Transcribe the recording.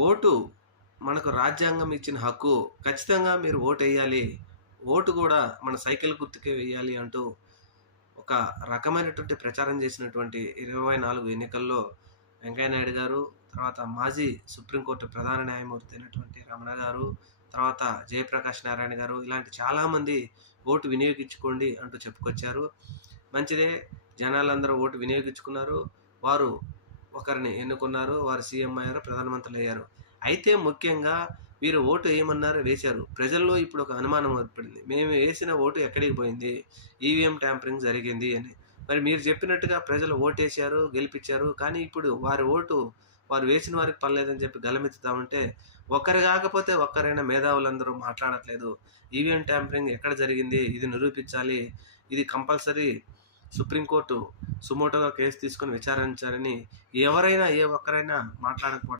Vote మనకు రాజ్యాంగం ఇచ్చిన హక్కు. ఖచ్చితంగా మీరు ఓటెయ్యాలి. ఓటు గూడా మన సైకిల్ గుర్తుకే వెయ్యాలి అంటూ ఒక రకమైనటువంటి ప్రచారం చేసినటువంటి 24 ఎన్నికల్లో వెంకయ్య నాయుడు గారు, తర్వాత మాజీ సుప్రీంకోర్టు ప్రధాన న్యాయమూర్తి అయినటువంటి రమణ గారు, తర్వాత జయప్రకాష్ నారాయణ గారు ఇలాంటి చాలామంది ఓటు వినియోగించుకోండి అంటూ చెప్పుకొచ్చారు. మంచిదే, జనాలందరూ ఓటు వినియోగించుకున్నారు. వారు ఒకరిని ఎన్నుకున్నారు. వారు సీఎం అయ్యారు, ప్రధానమంత్రులయ్యారు. అయితే ముఖ్యంగా వీరు ఓటు ఏయమన్నారు, వేశారు. ప్రజల్లో ఇప్పుడు ఒక అనుమానం ఏర్పడింది. మేము వేసిన ఓటు ఎక్కడికి పోయింది? ఈవీఎం ట్యాంపరింగ్ జరిగింది అని. మరి మీరు చెప్పినట్టుగా ప్రజలు ఓటేశారు, గెలిపించారు. కానీ ఇప్పుడు వారి ఓటు వారు వేసిన వారికి పడలేదని చెప్పి గళమెత్తుతా ఉంటే, ఒక్కరు కాకపోతే ఒక్కరైనా మేధావులందరూ మాట్లాడట్లేదు. ఈవీఎం ట్యాంపరింగ్ ఎక్కడ జరిగింది? ఇది నిరూపించాలి. ఇది కంపల్సరీ సుప్రీంకోర్టు సుమోటోగా కేసు తీసుకొని విచారించాలని ఎవరైనా ఏ ఒక్కరైనా మాట్లాడకపోవడం